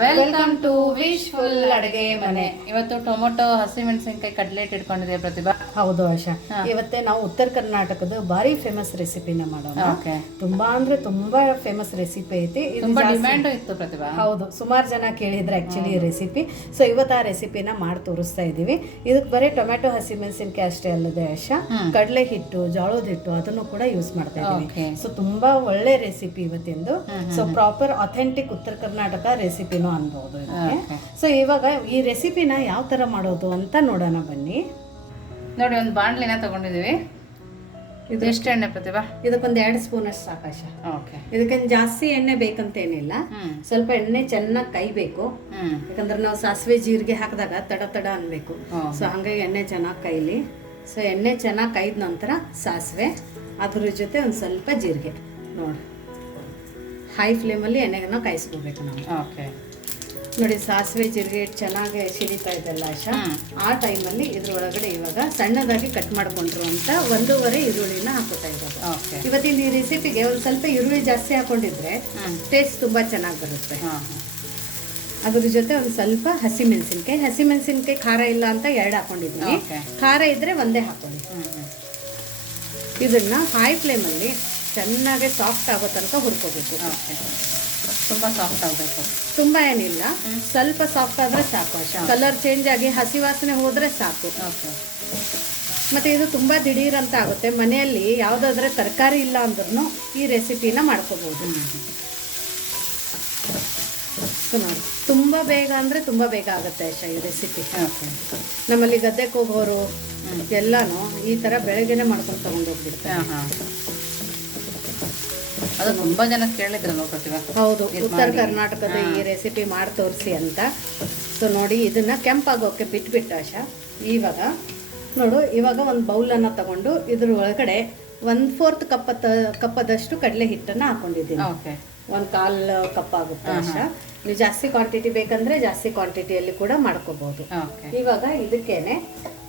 Welcome to wishful ಅಡುಗೆ ಮನೆ. ಇವತ್ತು ಟೊಮೊಟೊ ಹಸಿಮೆಣಸಿನಕಾಯಿ ಕಡ್ಲೆಟ್ ಇಟ್ಕೊಂಡಿದೆ ಪ್ರತಿಭಾ. ಹೌದು ಆಶಾ, ಇವತ್ತೇ ನಾವು ಉತ್ತರ ಕರ್ನಾಟಕದ ಭಾರಿ ಫೇಮಸ್ ರೆಸಿಪಿನ ಮಾಡೋಣ. ತುಂಬಾ ಅಂದ್ರೆ ತುಂಬಾ ಫೇಮಸ್ ರೆಸಿಪಿ ಐತಿ. ತುಂಬಾ ಡಿಮ್ಯಾಂಡ್ ಇತ್ತು ಪ್ರತಿಭಾ. ಹೌದು, ಸುಮಾರು ಜನ ಕೇಳಿದ್ರೆ ಆಕ್ಚುಲಿ ಈ ರೆಸಿಪಿ. ಸೊ ಇವತ್ತು ಆ ರೆಸಿಪಿನ ಮಾಡಿ ತೋರಿಸ್ತಾ ಇದೀವಿ. ಇದಕ್ಕೆ ಬರೀ ಟೊಮೆಟೊ ಹಸಿಮೆಣಸಿನಕಾಯಿ ಅಷ್ಟೇ ಅಲ್ಲದೆ ಆಶಾ, ಕಡಲೆ ಹಿಟ್ಟು, ಜೋಳದ ಹಿಟ್ಟು ಅದನ್ನು ಕೂಡ ಯೂಸ್ ಮಾಡ್ತಾ ಇದೀವಿ. ಸೊ ತುಂಬಾ ಒಳ್ಳೆ ರೆಸಿಪಿ ಇವತ್ತಿಂದು. ಸೊ ಪ್ರಾಪರ್ ಅಥೆಂಟಿಕ್ ಉತ್ತರ ಕರ್ನಾಟಕ ರೆಸಿಪಿನೂ ಅನ್ಬಹುದು ಇದಕ್ಕೆ. ಸೊ ಇವಾಗ ಈ ರೆಸಿಪಿನ ಯಾವ ತರ ಮಾಡೋದು ಅಂತ ನೋಡೋಣ ಬನ್ನಿ. ನೋಡಿ, ಒಂದು ಬಾಣಲಿನ ತಗೊಂಡಿದೀವಿ. ಇದು ಎಷ್ಟು ಎಣ್ಣೆ ಪ್ರತಿಭಾ? ಇದಕ್ಕೊಂದು 2 ಸ್ಪೂನ್ ಅಷ್ಟು ಸಾಕಾಶ. ಓಕೆ. ಇದಕ್ಕೆ ಜಾಸ್ತಿ ಎಣ್ಣೆ ಬೇಕಂತೇನಿಲ್ಲ, ಸ್ವಲ್ಪ ಎಣ್ಣೆ ಚೆನ್ನಾಗಿ ಕೈಬೇಕು. ಯಾಕಂದ್ರೆ ನಾವು ಸಾಸಿವೆ ಜೀರಿಗೆ ಹಾಕಿದಾಗ ತಡ ತಡ ಅನ್ಬೇಕು. ಸೊ ಹಂಗಾಗಿ ಎಣ್ಣೆ ಚೆನ್ನಾಗಿ ಕೈಲಿ. ಸೊ ಎಣ್ಣೆ ಚೆನ್ನಾಗಿ ಕೈದ ನಂತರ ಸಾಸಿವೆ, ಅದ್ರ ಜೊತೆ ಒಂದು ಸ್ವಲ್ಪ ಜೀರಿಗೆ. ನೋಡಿ, ಹೈ ಫ್ಲೇಮಲ್ಲಿ ಎಣ್ಣೆನ ಕಾಯಿಸ್ಕೋಬೇಕು ನಾವು. ಓಕೆ. ನೋಡಿ, ಸಾಸಿವೆ ಜೀರಿಗೆ ಚೆನ್ನಾಗಿ ಸಿಡಿತಾ ಇದೆಲ್ಲ ಆಶಾ. ಆ ಟೈಮಲ್ಲಿ ಇದ್ರೊಳಗಡೆ ಇವಾಗ ಸಣ್ಣದಾಗಿ ಕಟ್ ಮಾಡ್ಕೊಂಡ್ರು ಅಂತ 1.5 ಈರುಳ್ಳಿನ ಹಾಕೋತಾ ಇರೋದು. ಇವತ್ತಿನ ಈ ರೆಸಿಪಿಗೆ ಒಂದು ಸ್ವಲ್ಪ ಈರುಳ್ಳಿ ಜಾಸ್ತಿ ಹಾಕೊಂಡಿದ್ರೆ ಟೇಸ್ಟ್ ತುಂಬಾ ಚೆನ್ನಾಗಿ ಬರುತ್ತೆ. ಅದ್ರ ಜೊತೆ ಒಂದು ಸ್ವಲ್ಪ ಹಸಿಮೆಣಸಿನ್ಕಾಯಿ ಖಾರ ಇಲ್ಲ ಅಂತ 2 ಹಾಕೊಂಡಿದ್ವಿ. ಖಾರ ಇದ್ರೆ ಒಂದೇ ಹಾಕೊಳ್ಳಿ. ಇದನ್ನ ಹೈ ಫ್ಲೇಮಲ್ಲಿ ಚೆನ್ನಾಗಿ ಸಾಫ್ಟ್ ಆಗೋ ತನಕ ಹುರ್ಕೋಬೇಕು. ತುಂಬಾ ಸಾಫ್ಟ್ ಆಗಬೇಕು. ತುಂಬಾ ಏನಿಲ್ಲ, ಸ್ವಲ್ಪ ಸಾಫ್ಟ್ ಆದ್ರೆ ಸಾಕು ಅಷ್ಟೇ. ಕಲರ್ ಚೇಂಜ್ ಆಗಿ ಹಸಿ ವಾಸನೆ ಹೋದ್ರೆ ಸಾಕು. ಮತ್ತೆ ಇದು ತುಂಬಾ ದಿಢೀರ್ ಅಂತ ಆಗುತ್ತೆ. ಮನೆಯಲ್ಲಿ ಯಾವ್ದಾದ್ರೆ ತರಕಾರಿ ಇಲ್ಲ ಅಂದ್ರೂ ಈ ರೆಸಿಪಿನ ಮಾಡ್ಕೋಬಹುದು. ನೋಡಿ, ತುಂಬಾ ಬೇಗ ಅಂದ್ರೆ ತುಂಬಾ ಬೇಗ ಆಗುತ್ತೆ ಅಷ್ಟೇ ಈ ರೆಸಿಪಿ. ನಮ್ಮಲ್ಲಿ ಗದ್ದೆಗೆ ಹೋಗೋರು ಎಲ್ಲಾನು ಈ ತರ ಬೆಳಗ್ಗೆನೆ ಮಾಡ್ಕೊಂಡು ತಗೊಂಡು ಹೋಗ್ಬಿಡ್ತಾರೆ. ಅದು ತುಂಬಾ ಜನ ಕೇಳಿದ್ರು ಪ್ರತಿಭಾ. ಹೌದು, ಉತ್ತರ ಕರ್ನಾಟಕದ ಈ ರೆಸಿಪಿ ಮಾಡಿ ತೋರಿಸಿ ಅಂತ. ಸೊ ನೋಡಿ, ಇದನ್ನ ಕೆಂಪಾಗೋಕೆ ಬಿಟ್ಬಿಟ್ಟು ಆಶಾ. ಇವಾಗ ನೋಡು, ಇವಾಗ ಒಂದು ಬೌಲನ್ನು ತಗೊಂಡು ಇದ್ರ ಒಳಗಡೆ 1/4 ಕಪ್ಪದಷ್ಟು ಕಡಲೆ ಹಿಟ್ಟನ್ನು ಹಾಕೊಂಡಿದ್ದೀನಿ. 1/4 ಕಪ್ ಆಗುತ್ತೆ ಆಶಾ. ನೀವು ಜಾಸ್ತಿ ಕ್ವಾಂಟಿಟಿ ಬೇಕಂದ್ರೆ ಜಾಸ್ತಿ ಕ್ವಾಂಟಿಟಿಯಲ್ಲಿ ಕೂಡ ಮಾಡ್ಕೋಬಹುದು. ಇವಾಗ ಇದಕ್ಕೇನೆ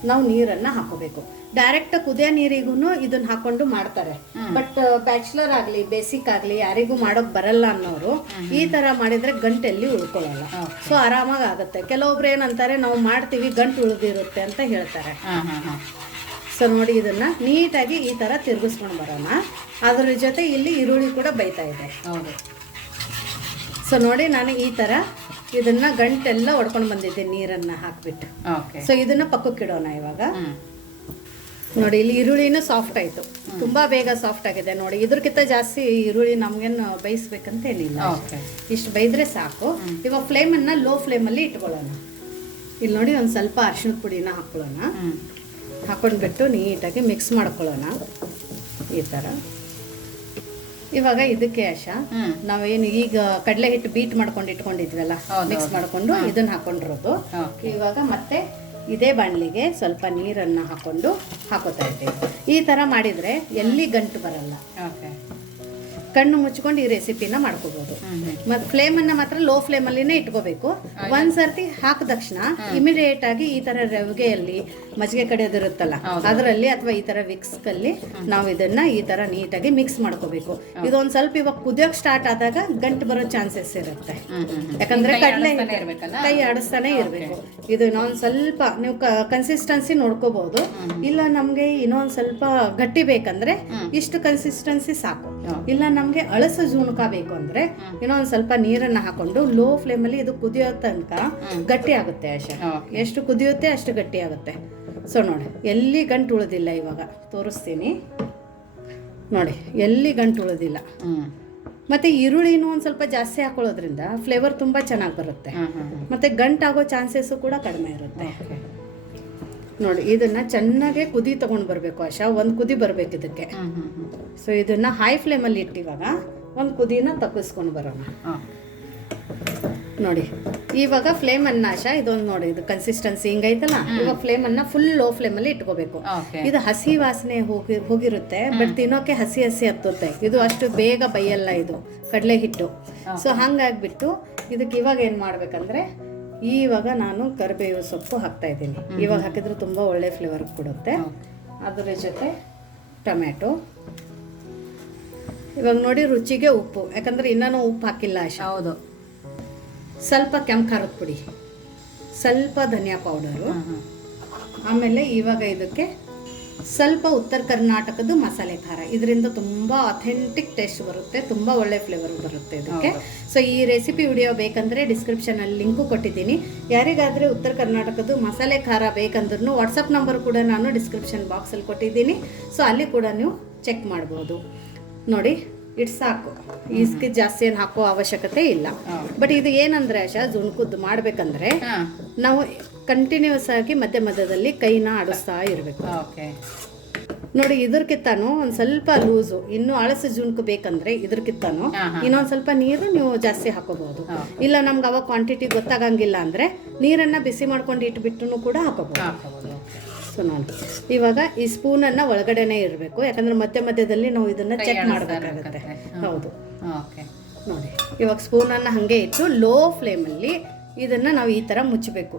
ನಾವು ನೀರನ್ನ ಹಾಕೋಬೇಕು. ಡೈರೆಕ್ಟ್ ಕುದಿಯೋ ನೀರಿಗೂ ಇದನ್ನ ಹಾಕೊಂಡು ಮಾಡ್ತಾರೆ. ಬಟ್ ಬ್ಯಾಚುಲರ್ ಆಗ್ಲಿ ಬೇಸಿಕ್ ಆಗ್ಲಿ ಯಾರಿಗೂ ಮಾಡೋಕ್ ಬರಲ್ಲ ಅನ್ನೋರು ಈ ತರ ಮಾಡಿದ್ರೆ ಗಂಟೆಲ್ಲಿ ಉಳ್ಕೊಳ್ಳಲ್ಲ. ಸೊ ಆರಾಮಾಗಿ ಆಗುತ್ತೆ. ಕೆಲವೊಬ್ರು ಏನಂತಾರೆ, ನಾವು ಮಾಡ್ತೀವಿ ಗಂಟು ಉಳಿದಿರುತ್ತೆ ಅಂತ ಹೇಳ್ತಾರೆ. ಸೊ ನೋಡಿ, ಇದನ್ನ ನೀಟಾಗಿ ಈ ತರ ತಿರುಗಿಸ್ಕೊಂಡು ಬರೋಣ. ಅದ್ರ ಜೊತೆ ಇಲ್ಲಿ ಈರುಳ್ಳಿ ಕೂಡ ಬೈತಾ ಇದೆ. ಸೊ ನೋಡಿ, ನಾನು ಈ ತರ ಇದನ್ನ ಗಂಟೆಲ್ಲ ಒಡ್ಕೊಂಡು ಬಂದಿದ್ದೆ ನೀರನ್ನ ಹಾಕ್ಬಿಟ್ಟು. ಸೊ ಇದನ್ನ ಪಕ್ಕಕ್ಕೆ ಇಡೋಣ ಇವಾಗ. ನೋಡಿ, ಇಲ್ಲಿ ಈರುಳ್ಳಿನೂ ಸಾಫ್ಟ್ ಆಯ್ತು. ತುಂಬಾ ಬೇಗ ಸಾಫ್ಟ್ ಆಗಿದೆ. ನೋಡಿ, ಇದ್ರಕ್ಕಿಂತ ಜಾಸ್ತಿ ಈರುಳ್ಳಿ ನಮ್ಗೇನು ಬೇಯಿಸ್ಬೇಕಂತ ಏನಿಲ್ಲ, ಇಷ್ಟು ಬೈದ್ರೆ ಸಾಕು. ಇವಾಗ ಫ್ಲೇಮನ್ನ ಲೋ ಫ್ಲೇಮಲ್ಲಿ ಇಟ್ಕೊಳ್ಳೋಣ. ಇಲ್ಲಿ ನೋಡಿ, ಒಂದು ಸ್ವಲ್ಪ ಅರಿಶಿಣದ ಪುಡಿನ ಹಾಕೊಳ್ಳೋಣ. ಹಾಕೊಂಡ್ಬಿಟ್ಟು ನೀಟಾಗಿ ಮಿಕ್ಸ್ ಮಾಡ್ಕೊಳ್ಳೋಣ ಈ ತರ. ಇವಾಗ ಇದಕ್ಕೆ ಆಶಾ, ನಾವೇನು ಈಗ ಕಡಲೆ ಹಿಟ್ಟು ಬೀಟ್ ಮಾಡ್ಕೊಂಡು ಇಟ್ಕೊಂಡಿದ್ವಲ್ಲ, ಮಿಕ್ಸ್ ಮಾಡ್ಕೊಂಡು ಇದನ್ನ ಹಾಕೊಂಡಿರೋದು. ಇವಾಗ ಮತ್ತೆ ಇದೇ ಬಾಣಲಿಗೆ ಸ್ವಲ್ಪ ನೀರನ್ನ ಹಾಕೊಂಡು ಹಾಕೋತಾ ಇದ್ದೇವೆ. ಈ ತರ ಮಾಡಿದ್ರೆ ಎಲ್ಲಿ ಗಂಟು ಬರಲ್ಲ. ಕಣ್ಣು ಮುಚ್ಕೊಂಡು ಈ ರೆಸಿಪಿನ ಮಾಡ್ಕೋಬಹುದು. ಮತ್ತೆ ಫ್ಲೇಮನ್ನ ಮಾತ್ರ ಲೋ ಫ್ಲೇಮಲ್ಲಿನೇ ಇಟ್ಕೋಬೇಕು. ಒಂದ್ಸರ್ತಿ ಹಾಕಿದ ತಕ್ಷಣ ಇಮಿಡಿಯೇಟ್ ಆಗಿ ಈ ತರ ರವಿಗೆಯಲ್ಲಿ ಮಜ್ಜಿಗೆ ಕಡಿಯೋದಿರುತ್ತಲ್ಲ ಅದರಲ್ಲಿ ಅಥವಾ ಈ ತರ ವಿಕ್ಸ್ ಅಲ್ಲಿ ನಾವು ಇದನ್ನ ಈ ತರ ನೀಟಾಗಿ ಮಿಕ್ಸ್ ಮಾಡ್ಕೋಬೇಕು. ಇದೊಂದ್ ಸ್ವಲ್ಪ ಇವಾಗ ಕುದಿಯೋಕ್ ಸ್ಟಾರ್ಟ್ ಆದಾಗ ಗಂಟು ಬರೋ ಚಾನ್ಸಸ್ ಇರುತ್ತೆ. ಯಾಕಂದ್ರೆ ಕಡಲೆ ಕೈ ಆಡಿಸ್ತಾನೆ ಇರ್ಬೇಕು. ಇದು ಇನ್ನೊಂದ್ ಸ್ವಲ್ಪ ನೀವು ಕನ್ಸಿಸ್ಟೆನ್ಸಿ ನೋಡ್ಕೋಬಹುದು. ಇಲ್ಲ ನಮ್ಗೆ ಇನ್ನೊಂದ್ ಸ್ವಲ್ಪ ಗಟ್ಟಿ ಬೇಕಂದ್ರೆ ಇಷ್ಟು ಕನ್ಸಿಸ್ಟೆನ್ಸಿ ಸಾಕು. ಇಲ್ಲ ನಮ್ಗೆ ಅಳಸ ಜೂನ್ಕ ಬೇಕು ಅಂದ್ರೆ ಇನ್ನೊಂದ್ ಸ್ವಲ್ಪ ನೀರನ್ನ ಹಾಕೊಂಡು ಲೋ ಫ್ಲೇಮಲ್ಲಿ ಇದು ಕುದಿಯೋ ತನಕ ಗಟ್ಟಿ ಆಗುತ್ತೆ ಆಶಾ. ಎಷ್ಟು ಕುದಿಯುತ್ತೆ ಅಷ್ಟು ಗಟ್ಟಿ ಆಗುತ್ತೆ. ಸೊ ನೋಡಿ, ಎಲ್ಲಿ ಗಂಟು ಉಳಿದಿಲ್ಲ. ಇವಾಗ ತೋರಿಸ್ತೀನಿ ನೋಡಿ, ಎಲ್ಲಿ ಗಂಟು ಉಳಿದಿಲ್ಲ. ಮತ್ತೆ ಈರುಳ್ಳಿನೂ ಒಂದ್ ಸ್ವಲ್ಪ ಜಾಸ್ತಿ ಹಾಕೊಳ್ಳೋದ್ರಿಂದ ಫ್ಲೇವರ್ ತುಂಬಾ ಚೆನ್ನಾಗಿ ಬರುತ್ತೆ. ಮತ್ತೆ ಗಂಟಾಗೋ ಚಾನ್ಸಸ್ ಕೂಡ ಕಡಿಮೆ ಇರುತ್ತೆ. ನೋಡಿ, ಇದನ್ನ ಚೆನ್ನಾಗಿ ಕುದಿ ತಗೊಂಡು ಬರಬೇಕು ಆಶಾ. ಒಂದು ಕುದಿ ಬರ್ಬೇಕು ಇದಕ್ಕೆ. ಸೊ ಇದನ್ನ ಹೈ ಫ್ಲೇಮಲ್ಲಿ ಇಟ್ಟಿವಾಗ ಒಂದು ಕುದಿನ ತಪ್ಪಿಸ್ಕೊಂಡು ಬರೋಣ. ನೋಡಿ, ಇವಾಗ ಫ್ಲೇಮ್ ಅನ್ನ ಆಶಾ ಇದೊಂದು ನೋಡಿ, ಇದು ಕನ್ಸಿಸ್ಟೆನ್ಸಿ ಹಿಂಗೈತಲ್ಲ. ಇವಾಗ ಫ್ಲೇಮ್ ಅನ್ನ ಫುಲ್ ಲೋ ಫ್ಲೇಮಲ್ಲಿ ಇಟ್ಕೋಬೇಕು. ಇದು ಹಸಿ ವಾಸನೆ ಹೋಗಿರುತ್ತೆ, ಬಟ್ ತಿನ್ನೋಕೆ ಹಸಿ ಹತ್ತುತ್ತೆ. ಇದು ಅಷ್ಟು ಬೇಗ ಬೈಯಲ್ಲ ಇದು ಕಡಲೆ ಹಿಟ್ಟು. ಸೊ ಹಂಗಾಗ್ಬಿಟ್ಟು ಇದಕ್ಕೆ ಇವಾಗ ಏನ್ ಮಾಡ್ಬೇಕಂದ್ರೆ, ಇವಾಗ ನಾನು ಕರಿಬೇವು ಸೊಪ್ಪು ಹಾಕ್ತಾ ಇದ್ದೀನಿ. ಇವಾಗ ಹಾಕಿದ್ರೆ ತುಂಬ ಒಳ್ಳೆ ಫ್ಲೇವರ್ ಕೊಡುತ್ತೆ. ಅದರ ಜೊತೆ ಟೊಮ್ಯಾಟೊ. ಇವಾಗ ನೋಡಿ, ರುಚಿಗೆ ಉಪ್ಪು, ಯಾಕಂದ್ರೆ ಇನ್ನೂ ಉಪ್ಪು ಹಾಕಿಲ್ಲ ಆಶಾ. ಹೌದು. ಸ್ವಲ್ಪ ಕೆಂಪು ಖಾರದ ಪುಡಿ, ಸ್ವಲ್ಪ ಧನಿಯಾ ಪೌಡರು, ಆಮೇಲೆ ಇವಾಗ ಇದಕ್ಕೆ ಸ್ವಲ್ಪ ಉತ್ತರ ಕರ್ನಾಟಕದ ಮಸಾಲೆ ಖಾರ. ಇದರಿಂದ ತುಂಬ ಅಥೆಂಟಿಕ್ ಟೇಸ್ಟ್ ಬರುತ್ತೆ, ತುಂಬ ಒಳ್ಳೆ ಫ್ಲೇವರ್ ಬರುತ್ತೆ ಇದಕ್ಕೆ. ಸೊ ಈ ರೆಸಿಪಿ ವಿಡಿಯೋ ಬೇಕಂದರೆ ಡಿಸ್ಕ್ರಿಪ್ಷನಲ್ಲಿ ಲಿಂಕು ಕೊಟ್ಟಿದ್ದೀನಿ. ಯಾರಿಗಾದರೆ ಉತ್ತರ ಕರ್ನಾಟಕದ ಮಸಾಲೆ ಖಾರ ಬೇಕಂದ್ರೂ ವಾಟ್ಸಪ್ ನಂಬರ್ ಕೂಡ ನಾನು ಡಿಸ್ಕ್ರಿಪ್ಷನ್ ಬಾಕ್ಸಲ್ಲಿ ಕೊಟ್ಟಿದ್ದೀನಿ. ಸೊ ಅಲ್ಲಿ ಕೂಡ ನೀವು ಚೆಕ್ ಮಾಡ್ಬೋದು. ನೋಡಿ ಇಟ್ಟು ಸಾಕು, ಈಸ್ಕಿ ಜಾಸ್ತಿ ಏನು ಹಾಕೋ ಅವಶ್ಯಕತೆ ಇಲ್ಲ. ಬಟ್ ಇದು ಏನಂದ್ರೆ ಆಶಾ, ಜುಣ್ಕುದ್ದು ಮಾಡ್ಬೇಕಂದ್ರೆ ನಾವು ಕಂಟಿನ್ಯೂಸ್ ಆಗಿ ಮಧ್ಯ ಮಧ್ಯದಲ್ಲಿ ಕೈನ ಆಡಿಸ್ತಾ ಇರಬೇಕು. ನೋಡಿ ಇದ್ರಕ್ಕಿತ್ತಾನು ಒಂದು ಸ್ವಲ್ಪ ಲೂಸು, ಇನ್ನು ಅಳಸು ಜುಣ್ಕು ಬೇಕಂದ್ರೆ ಇದ್ರಕ್ಕಿತ್ತಾನು ಇನ್ನೊಂದು ಸ್ವಲ್ಪ ನೀರು ನೀವು ಜಾಸ್ತಿ ಹಾಕೋಬಹುದು. ಇಲ್ಲ ನಮ್ಗೆ ಅವಾಗ ಕ್ವಾಂಟಿಟಿ ಗೊತ್ತಾಗಂಗಿಲ್ಲ ಅಂದ್ರೆ ನೀರನ್ನ ಬಿಸಿ ಮಾಡ್ಕೊಂಡು ಇಟ್ಬಿಟ್ಟು ಕೂಡ ಹಾಕೋಬಹುದು. ಸೊ ನೋಡಿ ಇವಾಗ ಈ ಸ್ಪೂನನ್ನು ಒಳಗಡೆನೇ ಇರಬೇಕು, ಯಾಕಂದ್ರೆ ಮಧ್ಯ ಮಧ್ಯದಲ್ಲಿ ನಾವು ಇದನ್ನ ಚೆಕ್ ಮಾಡಬೇಕಾಗುತ್ತೆ. ಹೌದು, ನೋಡಿ ಇವಾಗ ಸ್ಪೂನನ್ನು ಹಾಗೆ ಇಟ್ಟು ಲೋ ಫ್ಲೇಮಲ್ಲಿ ಇದನ್ನ ನಾವು ಈ ತರ ಮುಚ್ಚಬೇಕು.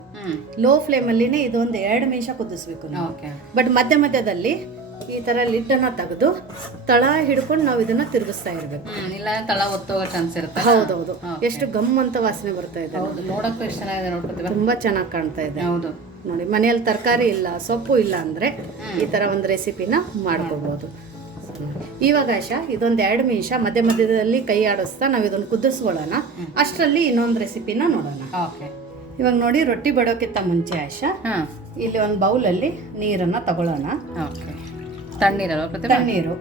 ಲೋ ಫ್ಲೇಮಲ್ಲಿನೇ ಇದೊಂದು 2 ನಿಮಿಷ ಕುದಿಸ್ಬೇಕು ನಾವು. ಬಟ್ ಮಧ್ಯ ಮಧ್ಯದಲ್ಲಿ ಈ ತರ ಲಿಡ್ಡನ್ನ ತೆಗೆದು ತಳ ಹಿಡ್ಕೊಂಡು ನಾವು ಇದನ್ನ ತಿರುಗಿಸ್ತಾ ಇರ್ಬೇಕು. ಇಲ್ಲ ತಳ ಒತ್ತೋ ಚಾನ್ಸ್ ಇರುತ್ತೆ. ಹೌದೌದು, ಎಷ್ಟು ಗಮ್ ಅಂತ ವಾಸನೆ ಬರ್ತಾ ಇದೆ. ನೋಡಕ್ಕೂ ಎಷ್ಟು ಚೆನ್ನಾಗಿದೆ, ನೋಡ್ಕೊತೀವಿ, ತುಂಬಾ ಚೆನ್ನಾಗಿ ಕಾಣ್ತಾ ಇದೆ. ಹೌದು ನೋಡಿ, ಮನೆಯಲ್ಲಿ ತರಕಾರಿ ಇಲ್ಲ, ಸೊಪ್ಪು ಇಲ್ಲ ಅಂದ್ರೆ ಈ ತರ ಒಂದು ರೆಸಿಪಿನ ಮಾಡ್ಕೋಬಹುದು. ಇವಾಗ ಆಶಾ ಇದೊಂದು 2 ನಿಮಿಷ ಮಧ್ಯ ಮಧ್ಯದಲ್ಲಿ ಕೈ ಆಡಿಸ್ತಾ ನಾವು ಇದನ್ನು ಕುದಿಸ್ಕೊಳ್ಳೋಣ. ಅಷ್ಟರಲ್ಲಿ ಇನ್ನೊಂದು ರೆಸಿಪಿನ ನೋಡೋಣ. ಇವಾಗ ನೋಡಿ, ರೊಟ್ಟಿ ಬಡೋಕ್ಕಿಂತ ಮುಂಚೆ ಆಶಾ ಇಲ್ಲಿ ಒಂದು ಬೌಲಲ್ಲಿ ನೀರನ್ನ ತಗೊಳ್ಳೋಣ. ತಣ್ಣೀರು.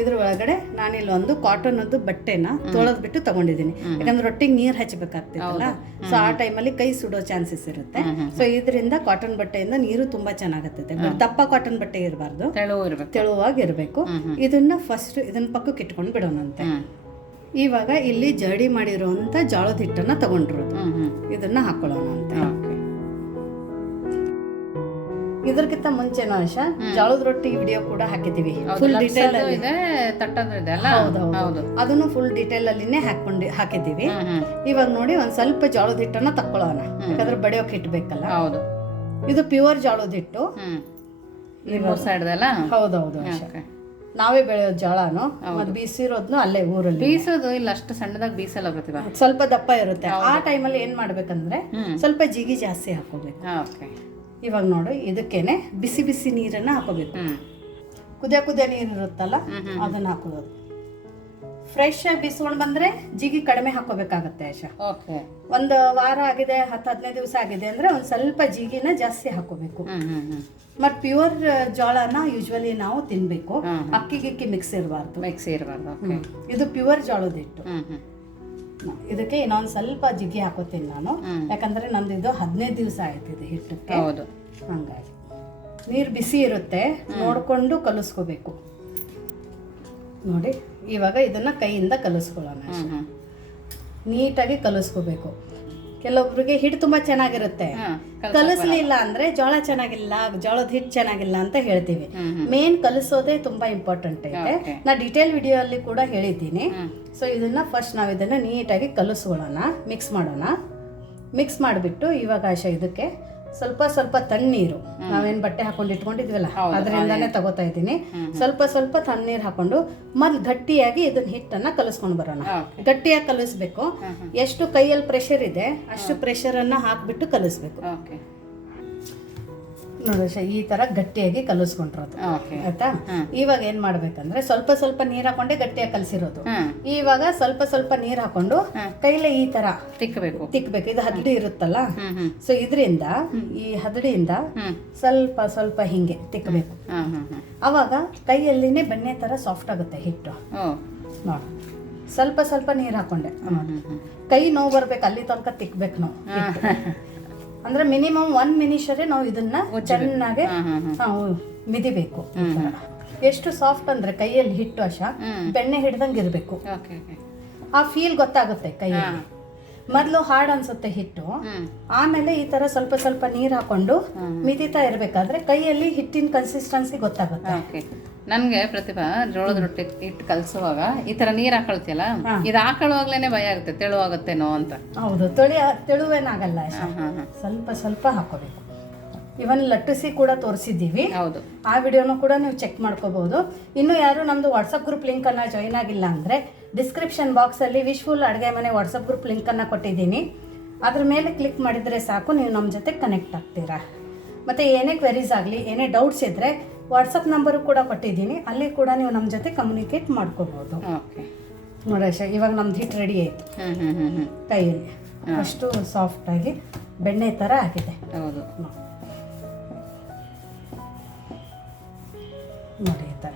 ಇದ್ರ ಒಳಗಡೆ ನಾನಿಲ್ಲಿ ಒಂದು ಕಾಟನ್ದು ಬಟ್ಟೆನ ತೊಳೆದ್ ಬಿಟ್ಟು ತಗೊಂಡಿದ್ದೀನಿ, ಯಾಕಂದ್ರೆ ರೊಟ್ಟಿಗೆ ನೀರ್ ಹಚ್ಚಬೇಕಾಗ್ತಿತ್ತಲ್ಲ. ಸೊ ಆ ಟೈಮಲ್ಲಿ ಕೈ ಸುಡೋ ಚಾನ್ಸಸ್ ಇರುತ್ತೆ. ಸೊ ಇದರಿಂದ ಕಾಟನ್ ಬಟ್ಟೆಯಿಂದ ನೀರು ತುಂಬಾ ಚೆನ್ನಾಗತ್ತೆ. ದಪ್ಪ ಕಾಟನ್ ಬಟ್ಟೆ ಇರಬಾರ್ದು, ತೆಳುವಾಗಿರ್ಬೇಕು. ಇದನ್ನ ಫಸ್ಟ್ ಇದನ್ನ ಪಕ್ಕಕ್ಕೆ ಇಟ್ಕೊಂಡು ಬಿಡೋಣಂತೆ. ಇವಾಗ ಇಲ್ಲಿ ಜಡಿ ಮಾಡಿರುವಂತ ಜೋಳದ ಹಿಟ್ಟನ್ನ ತಗೊಂಡಿರೋದು, ಇದನ್ನ ಹಾಕೊಳ್ಳೋಣ ಅಂತ. ಇದಕ್ಕಿಂತ ಮುಂಚೆನೂ ಆಶಾ ಜೋಳದ ರೊಟ್ಟಿ ವಿಡಿಯೋ ಕೂಡ ಹಾಕಿದೀವಿ, ಫುಲ್ ಡಿಟೇಲ್ ಅದನ್ನು ಫುಲ್ ಡಿಟೇಲ್ ಅಲ್ಲಿನೇ ಹಾಕಿದ್ದೀವಿ. ಇವಾಗ ನೋಡಿ ಒಂದ್ ಸ್ವಲ್ಪ ಜೋಳದ ಹಿಟ್ಟನ್ನ ತಕ್ಕೊಳ್ಳೋಣ, ಯಾಕಂದ್ರೆ ಬಡಿಯೋಕೆ ಇಟ್ಬೇಕಲ್ಲ. ಇದು ಪ್ಯೂರ್ ಜೋಳದ ಹಿಟ್ಟು. ಹೌದೌದು, ನಾವೇ ಬೆಳೆಯೋದು ಜೋಳನು, ಮತ್ತೆ ಬೀಸಿರೋದ್ನು ಅಲ್ಲೇ ಊರಲ್ಲಿ. ಬೀಸೋದು ಇಲ್ಲ, ಅಷ್ಟು ಸಣ್ಣದಾಗಿ ಬೀಸಲ್ಲ, ಸ್ವಲ್ಪ ದಪ್ಪ ಇರುತ್ತೆ. ಆ ಟೈಮಲ್ಲಿ ಏನ್ ಮಾಡ್ಬೇಕಂದ್ರೆ ಸ್ವಲ್ಪ ಜಿಗಿ ಜಾಸ್ತಿ ಹಾಕೋಬೇಕು. ಇವಾಗ ನೋಡು, ಇದಕ್ಕೇನೆ ಬಿಸಿ ಬಿಸಿ ನೀರನ್ನ ಹಾಕೋಬೇಕು. ಕುದಿಯ ನೀರು ಇರುತ್ತಲ್ಲ ಅದನ್ನ ಹಾಕೋದು. ಫ್ರೆಶ್ ಆಗಿ ಬಿಸ್ಕೊಂಡ್ ಬಂದ್ರೆ ಜಿಗಿ ಕಡಿಮೆ ಹಾಕೋಬೇಕಾಗತ್ತೆ ಆಶಾ. ಒಂದು ವಾರ ಆಗಿದೆ, 10-15 ದಿವಸ ಆಗಿದೆ ಅಂದ್ರೆ ಒಂದ್ ಸ್ವಲ್ಪ ಜಿಗಿನ ಜಾಸ್ತಿ ಹಾಕೋಬೇಕು. ಮತ್ ಪ್ಯೂರ್ ಜೋಳನ ಯೂಶ್ವಲಿ ನಾವು ತಿನ್ಬೇಕು, ಅಕ್ಕಿ ಮಿಕ್ಸ್ ಇರಬಾರ್ದು. ಇದು ಪ್ಯೂರ್ ಜೋಳದ ಹಿಟ್ಟು. ಇದಕ್ಕೆ ಇನ್ನೊಂದು ಸ್ವಲ್ಪ ಜಿಗಿ ಹಾಕೋತೀನಿ ನಾನು, ಯಾಕಂದ್ರೆ ನಂದು ಇದು 15 ದಿವಸ ಆಯ್ತು ಇದು ಹಿಟ್ಟಕ್ಕೆ. ಹಂಗಾಗಿ ನೀರು ಬಿಸಿ ಇರುತ್ತೆ, ನೋಡ್ಕೊಂಡು ಕಲಿಸ್ಕೋಬೇಕು. ನೋಡಿ ಇವಾಗ ಇದನ್ನ ಕೈಯಿಂದ ಕಲಿಸ್ಕೊಳ್ಳೋಣ, ನೀಟಾಗಿ ಕಲಿಸ್ಕೋಬೇಕು. ಕೆಲವೊಬ್ರಿಗೆ ಹಿಟ್ಟು ತುಂಬಾ ಚೆನ್ನಾಗಿರುತ್ತೆ, ಕಲಿಸ್ಲಿಲ್ಲ ಅಂದ್ರೆ ಜೋಳ ಚೆನ್ನಾಗಿಲ್ಲ, ಜೋಳದ ಹಿಟ್ಟು ಚೆನ್ನಾಗಿಲ್ಲ ಅಂತ ಹೇಳ್ತೀವಿ. ಮೇನ್ ಕಲಿಸೋದೇ ತುಂಬಾ ಇಂಪಾರ್ಟೆಂಟ್ ಐತೆ. ನಾ ಡಿಟೇಲ್ ವಿಡಿಯೋ ಅಲ್ಲಿ ಕೂಡ ಹೇಳಿದ್ದೀನಿ. ಸೊ ಇದನ್ನ ಫಸ್ಟ್ ನಾವು ಇದನ್ನ ನೀಟಾಗಿ ಕಲಿಸ್ಕೊಳ್ಳೋಣ, ಮಿಕ್ಸ್ ಮಾಡೋಣ. ಮಿಕ್ಸ್ ಮಾಡಿಬಿಟ್ಟು ಇವಾಗ ಆಶಾ ಇದಕ್ಕೆ ಸ್ವಲ್ಪ ಸ್ವಲ್ಪ ತಣ್ಣೀರು, ನಾವೇನ್ ಬಟ್ಟೆ ಹಾಕೊಂಡು ಇಟ್ಕೊಂಡಿದ್ವಲ್ಲ ಅದರಿಂದಾನೇ ತಗೋತಾ ಇದ್ದೀನಿ. ಸ್ವಲ್ಪ ತಣ್ಣೀರು ಹಾಕೊಂಡು ಮೊದ್ಲು ಗಟ್ಟಿಯಾಗಿ ಇದನ್ನ ಹಿಟ್ಟನ್ನ ಕಲಿಸ್ಕೊಂಡು ಬರೋಣ. ಗಟ್ಟಿಯಾಗಿ ಕಲಿಸ್ಬೇಕು. ಎಷ್ಟು ಕೈಯಲ್ಲಿ ಪ್ರೆಷರ್ ಇದೆ ಅಷ್ಟು ಪ್ರೆಷರ್ ಅನ್ನ ಹಾಕ್ಬಿಟ್ಟು ಕಲಿಸ್ಬೇಕು. ನೋಡಿ ಈ ತರ ಗಟ್ಟಿಯಾಗಿ ಕಲಿಸ್ಕೊಂಡಿರೋದು ಆಯ್ತಾ. ಇವಾಗ ಏನ್ ಮಾಡ್ಬೇಕಂದ್ರೆ ಸ್ವಲ್ಪ ನೀರ್ ಹಾಕೊಂಡೆ ಗಟ್ಟಿಯಾಗಿ ಕಲಸಿರೋದು. ಇವಾಗ ಸ್ವಲ್ಪ ನೀರ್ ಹಾಕೊಂಡು ಕೈಲೇ ಈ ತರ ತಿಕ್ಕಬೇಕು. ಇದು ಹದಡಿ ಇರುತ್ತಲ್ಲ, ಸೊ ಇದರಿಂದ ಈ ಹದಡಿಯಿಂದ ಸ್ವಲ್ಪ ಹಿಂಗೆ ತಿಕ್ಕಬೇಕು. ಅವಾಗ ಕೈಯಲ್ಲಿನೇ ಬೆಣ್ಣೆ ತರ ಸಾಫ್ಟ್ ಆಗುತ್ತೆ ಹಿಟ್ಟು. ನೋಡ ಸ್ವಲ್ಪ ನೀರ್ ಹಾಕೊಂಡೆ, ಕೈ ನೋವು ಬರ್ಬೇಕು, ಅಲ್ಲಿ ತನಕ ತಿಕ್ಬೇಕು ನಾವು. ಅಂದ್ರೆ ಮಿನಿಮಮ್ 1 ನಿಮಿಷರೇ ನಾವು ಇದನ್ನ ಚೆನ್ನಾಗಿ ಮಿದಿಬೇಕು. ಎಷ್ಟು ಸಾಫ್ಟ್ ಅಂದ್ರೆ ಕೈಯಲ್ಲಿ ಹಿಟ್ಟು ಆಶಾ ಬೆಣ್ಣೆ ಹಿಡ್ದಂಗೆ ಇರ್ಬೇಕು. ಆ ಫೀಲ್ ಗೊತ್ತಾಗುತ್ತೆ ಕೈಯಲ್ಲಿ. ಮೊದಲು ಹಾರ್ಡ್ ಅನ್ಸುತ್ತೆ ಹಿಟ್ಟು, ಆಮೇಲೆ ಈ ತರ ಸ್ವಲ್ಪ ನೀರ್ ಹಾಕೊಂಡು ಮಿದಿತಾ ಇರ್ಬೇಕಾದ್ರೆ ಕೈಯಲ್ಲಿ ಹಿಟ್ಟಿನ ಕನ್ಸಿಸ್ಟೆನ್ಸಿ ಗೊತ್ತಾಗುತ್ತೆ. ನನ್ಗೆ ಪ್ರತಿಭಾ ಜೋಳದ ರೊಟ್ಟಿ ಹಿಟ್ಟು ಕಲಸುವಾಗ ಈ ತರ ನೀರ್ ಹಾಕೊಳ್ತಿಯಲ್ಲ, ಇದು ಹಾಕೊಳ್ಳುವಾಗ್ಲೇನೆ ಭಯ ಆಗುತ್ತೆ, ತೆಳುವಾಗುತ್ತೇನೋ ಅಂತ. ಹೌದು, ತೆಳುವೇನಾಗಲ್ಲ, ಸ್ವಲ್ಪ ಹಾಕೋಬೇಕು. ಇವನ್ ಲಟ್ಟಿಸಿ ಕೂಡ ತೋರಿಸಿದ್ದೀವಿ. ಹೌದು, ಆ ವಿಡಿಯೋನು ಕೂಡ ನೀವು ಚೆಕ್ ಮಾಡ್ಕೋಬಹುದು. ಇನ್ನು ಯಾರು ನಮ್ದು ವಾಟ್ಸಪ್ ಗ್ರೂಪ್ ಲಿಂಕ್ ಅನ್ನ ಜಾಯಿನ್ ಆಗಿಲ್ಲ ಅಂದ್ರೆ ಡಿಸ್ಕ್ರಿಪ್ಷನ್ ಬಾಕ್ಸ್ ಅಲ್ಲಿ ವಿಶ್ಫುಲ್ ಅಡುಗೆ ಮನೆ ವಾಟ್ಸಪ್ ಗ್ರೂಪ್ ಲಿಂಕ್ ಅನ್ನ ಕೊಟ್ಟಿದ್ದೀನಿ. ಅದ್ರ ಮೇಲೆ ಕ್ಲಿಕ್ ಮಾಡಿದರೆ ಸಾಕು, ನೀವು ನಮ್ಮ ಜೊತೆ ಕನೆಕ್ಟ್ ಆಗ್ತೀರಾ. ಮತ್ತು ಏನೇ ಕ್ವೆರೀಸ್ ಆಗಲಿ, ಏನೇ ಡೌಟ್ಸ್ ಇದ್ದರೆ ವಾಟ್ಸಪ್ ನಂಬರು ಕೂಡ ಕೊಟ್ಟಿದ್ದೀನಿ, ಅಲ್ಲಿ ಕೂಡ ನೀವು ನಮ್ಮ ಜೊತೆ ಕಮ್ಯುನಿಕೇಟ್ ಮಾಡ್ಕೋಬೋದು. ಓಕೆ ನೋಡಿ ಆಶಾ, ಇವಾಗ ನಮ್ದು ಹಿಟ್ಟು ರೆಡಿ ಆಯಿತು. ಕೈಯಲ್ಲಿ ಅಷ್ಟು ಸಾಫ್ಟಾಗಿ ಬೆಣ್ಣೆ ಥರ ಆಗಿದೆ. ಹೌದು, ನೋಡಿ ಈ ಥರ.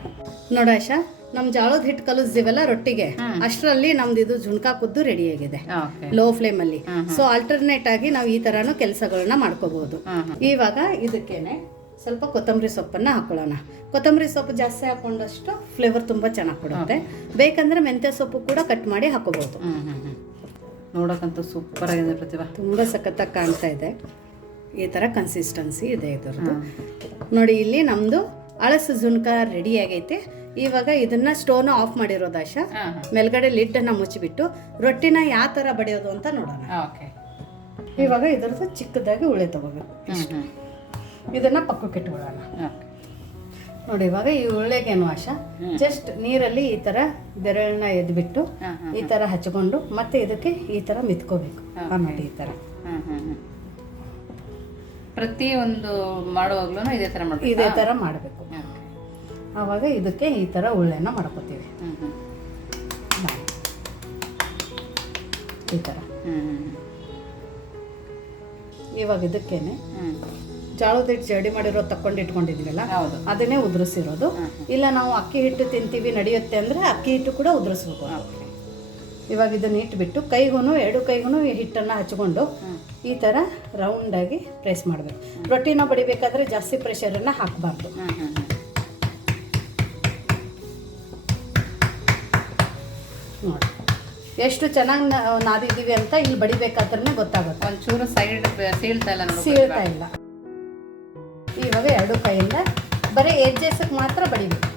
ನೋಡಿ ಆಶಾ, ನಮ್ಮ ಜೋಳದ ಹಿಟ್ಟು ಕಲಿಸ್ತೀವಲ್ಲ ರೊಟ್ಟಿಗೆ, ಅಷ್ಟರಲ್ಲಿ ನಮ್ದು ಇದು ಜುಣ್ಕಾ ಕುದ್ದು ರೆಡಿಯಾಗಿದೆ ಲೋ ಫ್ಲೇಮಲ್ಲಿ. ಸೊ ಆಲ್ಟರ್ನೇಟ್ ಆಗಿ ನಾವು ಈ ಥರನೂ ಕೆಲಸಗಳನ್ನ ಮಾಡ್ಕೋಬಹುದು. ಇವಾಗ ಇದಕ್ಕೇನೆ ಸ್ವಲ್ಪ ಕೊತ್ತಂಬರಿ ಸೊಪ್ಪನ್ನು ಹಾಕೊಳ್ಳೋಣ. ಕೊತ್ತಂಬರಿ ಸೊಪ್ಪು ಜಾಸ್ತಿ ಹಾಕೊಂಡಷ್ಟು ಫ್ಲೇವರ್ ತುಂಬ ಚೆನ್ನಾಗಿ ಕೊಡುತ್ತೆ. ಬೇಕಂದ್ರೆ ಮೆಂತ್ಯ ಸೊಪ್ಪು ಕೂಡ ಕಟ್ ಮಾಡಿ ಹಾಕೋಬಹುದು. ನೋಡೋಕ್ಕಂತೂ ಸೂಪರ್ ಆಗಿದೆ ಪ್ರತಿಭಾ, ತುಂಬ ಸಖತ್ತಾಗಿ ಕಾಣ್ತಾ ಇದೆ. ಈ ಥರ ಕನ್ಸಿಸ್ಟೆನ್ಸಿ ಇದೆ ಇದರದ್ದು. ನೋಡಿ ಇಲ್ಲಿ ನಮ್ಮದು ಅಳಸು ಜುಣ್ಕಾ ರೆಡಿ ಆಗೈತೆ. ಇವಾಗ ಇದನ್ನ ಸ್ಟೋವ್ನ ಆಫ್ ಮಾಡಿರೋದು ಆಶಾ. ಮೇಲ್ಗಡೆ ಲಿಡ್ಡನ್ನು ಮುಚ್ಚಿಬಿಟ್ಟು ರೊಟ್ಟಿನ ಯಾವ ಥರ ಬಡಿಯೋದು ಅಂತ ನೋಡೋಣ. ಇವಾಗ ಇದರದ್ದು ಚಿಕ್ಕದಾಗಿ ಉಳೆ ತಗೋಬೇಕು. ಇದನ್ನ ಪಕ್ಕಕ್ಕೆ ಇಟ್ಕೊಳ್ಳೋಣ. ನೋಡಿ ಇವಾಗ ಈ ಉಳ್ಳೆಗೇನು ಆಶಾ, ಜಸ್ಟ್ ನೀರಲ್ಲಿ ಈ ಥರ ಬೆರಳನ್ನ ಎದ್ಬಿಟ್ಟು ಈ ಥರ ಹಚ್ಕೊಂಡು ಮತ್ತೆ ಇದಕ್ಕೆ ಈ ಥರ ಮಿತ್ಕೋಬೇಕು. ಆಮೇಲೆ ಈ ಥರ ಪ್ರತಿ ಒಂದು ಮಾಡುವಾಗ್ಲೂ ಇದೇ ಥರ ಮಾಡಬೇಕು. ಆವಾಗ ಇದಕ್ಕೆ ಈ ಥರ ಉಳ್ಳೆನ ಮಾಡ್ಕೋತೀವಿ. ಈ ಥರ ಇವಾಗ ಇದಕ್ಕೇನೆ ಜೋಳದ ಹಿಟ್ಟು ಜಡಿ ಮಾಡಿರೋದು ತಕೊಂಡು ಇಟ್ಕೊಂಡಿದ್ದೀವಲ್ಲ, ಅದನ್ನೇ ಉದುರಿಸಿರೋದು. ಇಲ್ಲ ನಾವು ಅಕ್ಕಿ ಹಿಟ್ಟು ತಿಂತೀವಿ ನಡೆಯುತ್ತೆ ಅಂದರೆ ಅಕ್ಕಿ ಹಿಟ್ಟು ಕೂಡ ಉದುರಿಸ್ಬೇಕು. ಇವಾಗ ಇದನ್ನ ಇಟ್ಬಿಟ್ಟು ಕೈಗೂ ಎರಡು ಕೈಗೂ ಹಿಟ್ಟನ್ನು ಹಚ್ಕೊಂಡು ಈ ಥರ ರೌಂಡಾಗಿ ಪ್ರೆಸ್ ಮಾಡಬೇಕು. ರೊಟ್ಟಿನ ಬಡಿಬೇಕಾದ್ರೆ ಜಾಸ್ತಿ ಪ್ರೆಷರನ್ನು ಹಾಕಬಾರ್ದು. ನೋಡಿ ಎಷ್ಟು ಚೆನ್ನಾಗಿ ನಾದಿದ್ದೀವಿ ಅಂತ ಇಲ್ಲಿ ಬಡಿಬೇಕಾದ್ರೆ ಗೊತ್ತಾಗುತ್ತೆ. ಒಂಚೂರು ಸೈಡ್ ಸೀಳ್ತಾ ಇಲ್ಲ. ಇವಾಗ ಎರಡು ಕೈಯಿಂದ ಬರೀ ಎಜ್ಜೆಸಕ್ಕೆ ಮಾತ್ರ ಬಡಿಬೇಕು,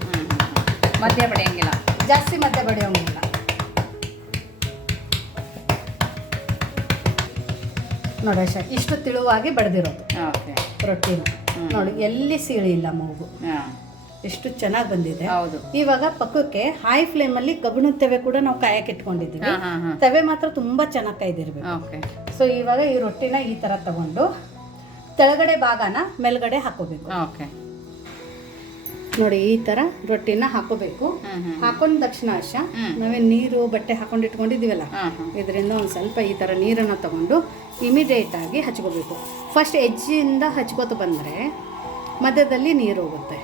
ಮಧ್ಯ ಬಡಿಯಂಗಿಲ್ಲ, ಜಾಸ್ತಿ ಮಧ್ಯ ಬಡಿಯೋಂಗಿಲ್ಲ. ನೋಡಿ ಅಷ್ಟ ಇಷ್ಟು ತಿಳುವಾಗಿ ಬಡ್ದಿರೋದು ರೊಟ್ಟಿನ. ನೋಡಿ ಎಲ್ಲಿ ಸೀಳಿಲ್ಲ ಮೂಗು, ಎಷ್ಟು ಚೆನ್ನಾಗಿ ಬಂದಿದೆ. ಇವಾಗ ಪಕ್ಕಕ್ಕೆ ಹೈ ಫ್ಲೇಮಲ್ಲಿ ಕಬ್ಬಿಣದ ತವೆ ಕೂಡ ನಾವು ಕಾಯಕ್ಕೆ ಇಟ್ಕೊಂಡಿದ್ದೀವಿ. ತವೆ ಮಾತ್ರ ತುಂಬಾ ಚೆನ್ನಾಗಿ ಕಾಯ್ದಿರ್ಬೇಕು. ಸೊ ಇವಾಗ ಈ ರೊಟ್ಟಿನ ಈ ತರ ತಗೊಂಡು ಕೆಳಗಡೆ ಭಾಗನ ಮೇಲ್ಗಡೆ ಹಾಕೋಬೇಕು. ನೋಡಿ ಈ ತರ ರೊಟ್ಟಿನ ಹಾಕೋಬೇಕು. ಹಾಕೊಂಡ ತಕ್ಷಣ ಆಶಾ, ನಾವೇ ನೀರು ಬಟ್ಟೆ ಹಾಕೊಂಡು ಇಟ್ಕೊಂಡಿದೀವಲ್ಲ, ಇದರಿಂದ ಒಂದ್ ಸ್ವಲ್ಪ ಈ ತರ ನೀರನ್ನ ತಗೊಂಡು ಇಮಿಡಿಯೇಟ್ ಆಗಿ ಹಚ್ಕೋಬೇಕು. ಫಸ್ಟ್ ಎಜ್ಜಿಂದ ಹಚ್ಕೋತ ಬಂದ್ರೆ ಮಧ್ಯದಲ್ಲಿ ನೀರು ಹೋಗುತ್ತೆ.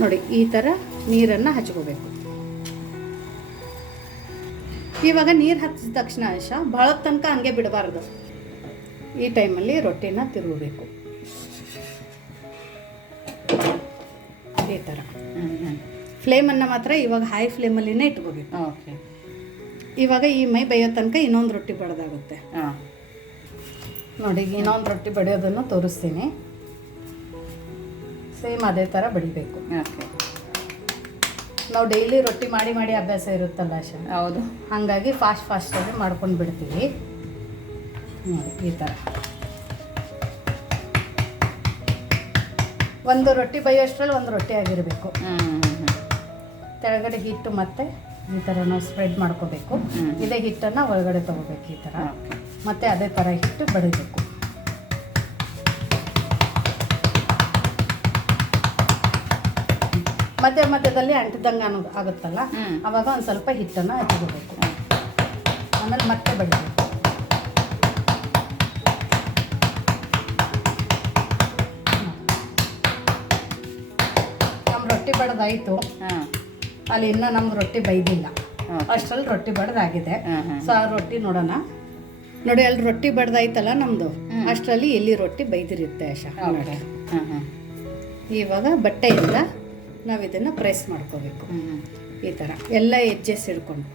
ನೋಡಿ ಈ ತರ ನೀರನ್ನ ಹಚ್ಕೋಬೇಕು. ಇವಾಗ ನೀರು ಹಚ್ಚಿದ ತಕ್ಷಣ ಆಶಾ ಬಹಳ ತನಕ ಹಂಗೆ ಬಿಡಬಾರ್ದು. ಈ ಟೈಮಲ್ಲಿ ರೊಟ್ಟಿನ ತಿರುಗಬೇಕು. ಈ ಥರ ಫ್ಲೇಮನ್ನು ಮಾತ್ರ ಇವಾಗ ಹೈ ಫ್ಲೇಮಲ್ಲಿನೇ ಇಟ್ಕೋಬೇಕು. ಇವಾಗ ಈ ಮೈ ಬೇಯೋ ತನಕ ಇನ್ನೊಂದು ರೊಟ್ಟಿ ಬಡದಾಗುತ್ತೆ. ನೋಡಿ ಇನ್ನೊಂದು ರೊಟ್ಟಿ ಬಡಿಯೋದನ್ನು ತೋರಿಸ್ತೀನಿ. ಸೇಮ್ ಅದೇ ಥರ ಬಡಿಬೇಕು. ನಾವು ಡೈಲಿ ರೊಟ್ಟಿ ಮಾಡಿ ಮಾಡಿ ಅಭ್ಯಾಸ ಇರುತ್ತಲ್ಲ ಆಶಾ. ಹೌದು, ಹಾಗಾಗಿ ಫಾಸ್ಟಾಗಿ ಮಾಡ್ಕೊಂಡು ಬಿಡ್ತೀವಿ. ನೋಡಿ ಈ ಥರ ಒಂದು ರೊಟ್ಟಿ ಬೈಯೋಷ್ಟರಲ್ಲಿ ಒಂದು ರೊಟ್ಟಿ ಆಗಿರಬೇಕು. ಕೆಳಗಡೆ ಹಿಟ್ಟು ಮತ್ತೆ ಈ ಥರ ನಾವು ಸ್ಪ್ರೆಡ್ ಮಾಡ್ಕೋಬೇಕು. ಇದೇ ಹಿಟ್ಟನ್ನು ಒಳಗಡೆ ತೊಗೋಬೇಕು ಈ ಥರ. ಮತ್ತೆ ಅದೇ ಥರ ಹಿಟ್ಟು ಬಡಿಬೇಕು. ಮಧ್ಯದಲ್ಲಿ ಅಂಟಿದಂಗೆ ಆಗುತ್ತಲ್ಲ, ಅವಾಗ ಒಂದು ಸ್ವಲ್ಪ ಹಿಟ್ಟನ್ನು ಹಚ್ಕೋಬೇಕು. ಆಮೇಲೆ ಮತ್ತೆ ಬಡಿಬೇಕು. ನಮ್ಮ ರೊಟ್ಟಿ ಬಡ್ದಾಯಿತು, ಅಲ್ಲಿ ಇನ್ನೂ ನಮ್ಗೆ ರೊಟ್ಟಿ ಬೈದಿಲ್ಲ. ಅಷ್ಟರಲ್ಲಿ ರೊಟ್ಟಿ ಬಡ್ದಾಗಿದೆ. ಸೊ ಆ ರೊಟ್ಟಿ ನೋಡೋಣ. ನೋಡಿ ಅಲ್ಲಿ ರೊಟ್ಟಿ ಬಡ್ದಾಯ್ತಲ್ಲ ನಮ್ಮದು, ಅಷ್ಟರಲ್ಲಿ ಎಲ್ಲಿ ರೊಟ್ಟಿ ಬೈದಿರುತ್ತೆ ಆಶಾ. ಇವಾಗ ಬಟ್ಟೆಯಿಂದ ನಾವು ಇದನ್ನು ಪ್ರೆಸ್ ಮಾಡ್ಕೋಬೇಕು. ಈ ಥರ ಎಲ್ಲ ಎಡ್ಜಸ್ ಹಿಡ್ಕೊಂಡು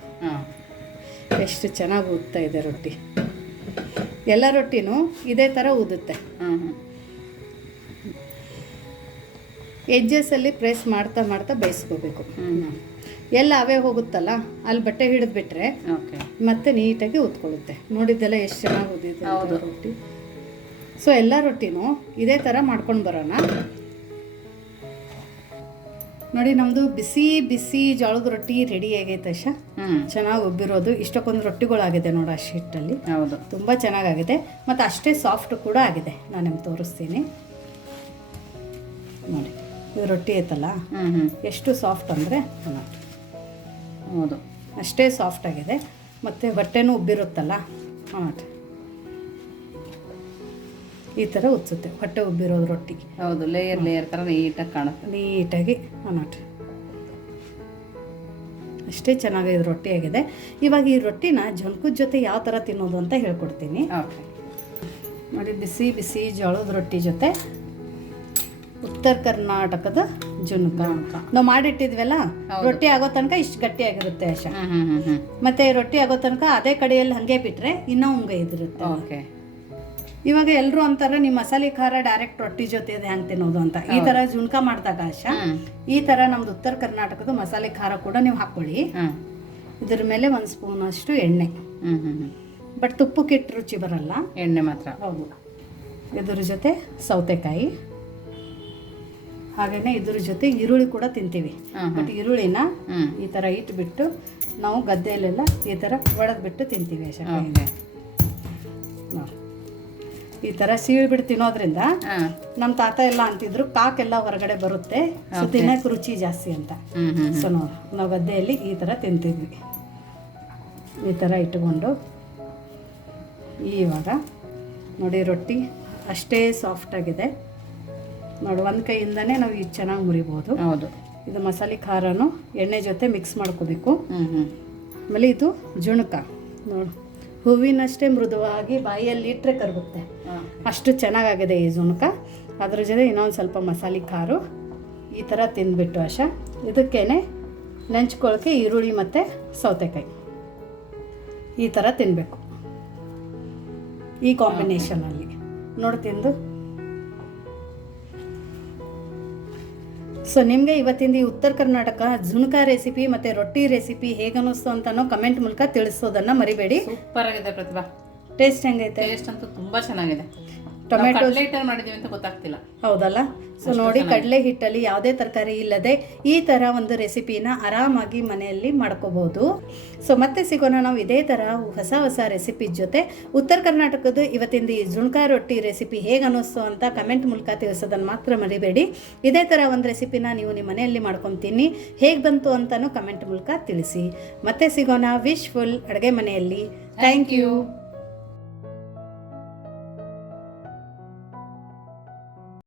ಎಷ್ಟು ಚೆನ್ನಾಗಿ ಊದ್ತಾ ಇದೆ ರೊಟ್ಟಿ. ಎಲ್ಲ ರೊಟ್ಟಿನೂ ಇದೇ ಥರ ಊದುತ್ತೆ. ಎಡ್ಜಸ್ಸಲ್ಲಿ ಪ್ರೆಸ್ ಮಾಡ್ತಾ ಮಾಡ್ತಾ ಬೇಯಿಸ್ಕೋಬೇಕು. ಎಲ್ಲ ಅವೇ ಹೋಗುತ್ತಲ್ಲ, ಅಲ್ಲಿ ಬಟ್ಟೆ ಹಿಡಿದ್ಬಿಟ್ರೆ ಮತ್ತೆ ನೀಟಾಗಿ ಊದ್ಕೊಳ್ಳುತ್ತೆ. ನೋಡಿದ್ದೆಲ್ಲ ಎಷ್ಟು ಚೆನ್ನಾಗಿ ಊದಿದೆ ರೊಟ್ಟಿ. ಸೊ ಎಲ್ಲ ರೊಟ್ಟಿನೂ ಇದೇ ಥರ ಮಾಡ್ಕೊಂಡು ಬರೋಣ. ನೋಡಿ ನಮ್ಮದು ಬಿಸಿ ಬಿಸಿ ಜೋಳದ ರೊಟ್ಟಿ ರೆಡಿ ಆಗೈತೆ ಅಶ. ಚೆನ್ನಾಗಿ ಉಬ್ಬಿರೋದು. ಇಷ್ಟಕ್ಕೊಂದು ರೊಟ್ಟಿಗಳಾಗಿದೆ ನೋಡಿ ಆ ಶೀಟಲ್ಲಿ. ಹೌದು, ತುಂಬ ಚೆನ್ನಾಗಾಗಿದೆ ಮತ್ತು ಅಷ್ಟೇ ಸಾಫ್ಟ್ ಕೂಡ ಆಗಿದೆ. ನಾನು ನಿಮ್ಗೆ ತೋರಿಸ್ತೀನಿ ನೋಡಿ. ಇದು ರೊಟ್ಟಿ ಐತಲ್ಲ ಎಷ್ಟು ಸಾಫ್ಟ್ ಅಂದರೆ ಹೌದು, ಅಷ್ಟೇ ಸಾಫ್ಟ್ ಆಗಿದೆ. ಮತ್ತು ಹೊಟ್ಟೆನೂ ಉಬ್ಬಿರುತ್ತಲ್ಲ ಈ ಥರ ಉಚ್ಚುತ್ತೆ ಹೊಟ್ಟೆ ಉಬ್ಬಿರೋದು ರೊಟ್ಟಿ. ಹೌದು, ಲೇಯರ್ ಲೇಯರ್ ಥರ ನೀಟಾಗಿ ಕಾಣುತ್ತೆ. ನೀಟಾಗಿ ನೋಡ್ರಿ ಅಷ್ಟೇ ಚೆನ್ನಾಗಿದೆ ರೊಟ್ಟಿ ಆಗಿದೆ. ಇವಾಗ ಈ ರೊಟ್ಟಿನ ಜೊನ್ಕದ ಜೊತೆ ಯಾವ ಥರ ತಿನ್ನೋದು ಅಂತ ಹೇಳ್ಕೊಡ್ತೀನಿ. ಓಕೆ ನೋಡಿ, ಬಿಸಿ ಬಿಸಿ ಜೋಳದ ರೊಟ್ಟಿ ಜೊತೆ ಉತ್ತರ ಕರ್ನಾಟಕದ ಜುನ್ಕ ನಾವು ಮಾಡಿಟ್ಟಿದ್ವಲ್ಲ, ರೊಟ್ಟಿ ಆಗೋ ತನಕ ಇಷ್ಟು ಗಟ್ಟಿಯಾಗಿರುತ್ತೆ ಆಶಾ. ಮತ್ತೆ ರೊಟ್ಟಿ ಆಗೋ ತನಕ ಅದೇ ಕಡೆಯಲ್ಲಿ ಹಾಗೆ ಬಿಟ್ರೆ ಇನ್ನೂ ಉಂಗೆ ಇದಿರುತ್ತೆ. ಓಕೆ, ಇವಾಗ ಎಲ್ಲರೂ ಅಂತಾರೆ ನಿಮ್ಮ ಮಸಾಲೆ ಖಾರ ಡೈರೆಕ್ಟ್ ರೊಟ್ಟಿ ಜೊತೆ ಹೆಂಗೆ ತಿನ್ನೋದು ಅಂತ. ಈ ಥರ ಜುನ್ಕ ಮಾಡಿದಾಗ ಆಶಾ, ಈ ಥರ ನಮ್ದು ಉತ್ತರ ಕರ್ನಾಟಕದ ಮಸಾಲೆ ಖಾರ ಕೂಡ ನೀವು ಹಾಕ್ಕೊಳ್ಳಿ. ಇದ್ರ ಮೇಲೆ 1 ಸ್ಪೂನ್ ಅಷ್ಟು ಎಣ್ಣೆ. ಬಟ್ ತುಪ್ಪಕ್ಕಿಟ್ಟು ರುಚಿ ಬರಲ್ಲ, ಎಣ್ಣೆ ಮಾತ್ರ. ಹೌದು. ಇದ್ರ ಜೊತೆ ಸೌತೆಕಾಯಿ, ಹಾಗೇನೆ ಇದ್ರ ಜೊತೆ ಈರುಳ್ಳಿ ಕೂಡ ತಿಂತೀವಿ. ಬಟ್ ಈರುಳ್ಳಿನ ಈ ಥರ ಇಟ್ಬಿಟ್ಟು ನಾವು ಗದ್ದೆಯಲ್ಲೆಲ್ಲ ಈ ಥರ ಒಡೆದ್ಬಿಟ್ಟು ತಿಂತೀವಿ ಆಶಾ. ಈ ಥರ ಸೀಳ್ಬಿಟ್ಟು ತಿನ್ನೋದ್ರಿಂದ ನಮ್ಮ ತಾತ ಎಲ್ಲ ಅಂತಿದ್ರು ಕಾಕೆಲ್ಲ ಹೊರಗಡೆ ಬರುತ್ತೆ, ಸೊ ತಿನ್ನಕ್ಕೆ ರುಚಿ ಜಾಸ್ತಿ ಅಂತ. ಸೊ ನಾವು ಗದ್ದೆಯಲ್ಲಿ ಈ ಥರ ತಿಂತಿದ್ವಿ. ಈ ಥರ ಇಟ್ಕೊಂಡು ಇವಾಗ ನೋಡಿ ರೊಟ್ಟಿ ಅಷ್ಟೇ ಸಾಫ್ಟಾಗಿದೆ ನೋಡಿ. ಒಂದು ಕೈಯಿಂದನೇ ನಾವು ಇದು ಚೆನ್ನಾಗಿ ಮುರಿಬೋದು. ಹೌದು, ಇದು ಮಸಾಲೆ ಖಾರನು ಎಣ್ಣೆ ಜೊತೆ ಮಿಕ್ಸ್ ಮಾಡ್ಕೋಬೇಕು. ಆಮೇಲೆ ಇದು ಜುಣಕ ನೋಡು, ಹೂವಿನಷ್ಟೇ ಮೃದುವಾಗಿ ಬಾಯಿಯಲ್ಲಿ ಇಟ್ಟರೆ ಕರಗುತ್ತೆ, ಅಷ್ಟು ಚೆನ್ನಾಗಾಗಿದೆ ಈ ಜುಣಕ. ಅದ್ರ ಜೊತೆ ಇನ್ನೊಂದು ಸ್ವಲ್ಪ ಮಸಾಲೆ ಖಾರು ಈ ಥರ ತಿಂದ್ಬಿಟ್ಟು ಆಶಾ ಇದಕ್ಕೇನೆ ನೆಂಚ್ಕೊಳ್ಳೋಕ್ಕೆ ಈರುಳ್ಳಿ ಮತ್ತು ಸೌತೆಕಾಯಿ ಈ ಥರ ತಿನ್ನಬೇಕು ಈ ಕಾಂಬಿನೇಷನಲ್ಲಿ ನೋಡಿ ತಿಂದು. ಸೊ ನಿಮಗೆ ಇವತ್ತಿಂದ ಈ ಉತ್ತರ ಕರ್ನಾಟಕ ಜುನ್ಕ ರೆಸಿಪಿ ಮತ್ತು ರೊಟ್ಟಿ ರೆಸಿಪಿ ಹೇಗೆ ಅನ್ನಿಸ್ತು ಅಂತನೋ ಕಮೆಂಟ್ ಮೂಲಕ ತಿಳಿಸೋದನ್ನು ಮರಿಬೇಡಿ. ಸೂಪರ್ ಆಗಿದೆ ಪ್ರತಿಭಾ. ಟೇಸ್ಟ್ ಹೆಂಗೈತೆ? ಟೇಸ್ಟ್ ಅಂತೂ ತುಂಬ ಚೆನ್ನಾಗಿದೆ. ಟೊಮೆಟೊ ಹಿಟ್ಟಲ್ಲಿ ಮಾಡಿದ್ದೀವಿ ಅಂತ ಗೊತ್ತಾಗ್ತಿಲ್ಲ. ಹೌದಲ್ಲ? ಸೊ ನೋಡಿ, ಕಡಲೆ ಹಿಟ್ಟಲ್ಲಿ ಯಾವುದೇ ತರಕಾರಿ ಇಲ್ಲದೆ ಈ ಥರ ಒಂದು ರೆಸಿಪಿನ ಆರಾಮಾಗಿ ಮನೆಯಲ್ಲಿ ಮಾಡ್ಕೋಬಹುದು. ಸೊ ಮತ್ತೆ ಸಿಗೋಣ ನಾವು ಇದೇ ಥರ ಹೊಸ ಹೊಸ ರೆಸಿಪಿ ಜೊತೆ. ಉತ್ತರ ಕರ್ನಾಟಕದ ಇವತ್ತಿಂದ ಈ ಜುಣ್ಕ ರೊಟ್ಟಿ ರೆಸಿಪಿ ಹೇಗೆ ಅನ್ನಿಸ್ತು ಅಂತ ಕಮೆಂಟ್ ಮೂಲಕ ತಿಳಿಸೋದನ್ನು ಮಾತ್ರ ಮರಿಬೇಡಿ. ಇದೇ ಥರ ಒಂದು ರೆಸಿಪಿನ ನೀವು ನಿಮ್ಮ ಮನೆಯಲ್ಲಿ ಮಾಡ್ಕೊತೀನಿ, ಹೇಗೆ ಬಂತು ಅಂತಲೂ ಕಮೆಂಟ್ ಮೂಲಕ ತಿಳಿಸಿ. ಮತ್ತೆ ಸಿಗೋಣ ವಿಶ್ ಫುಲ್ ಅಡುಗೆ ಮನೆಯಲ್ಲಿ. Thank you.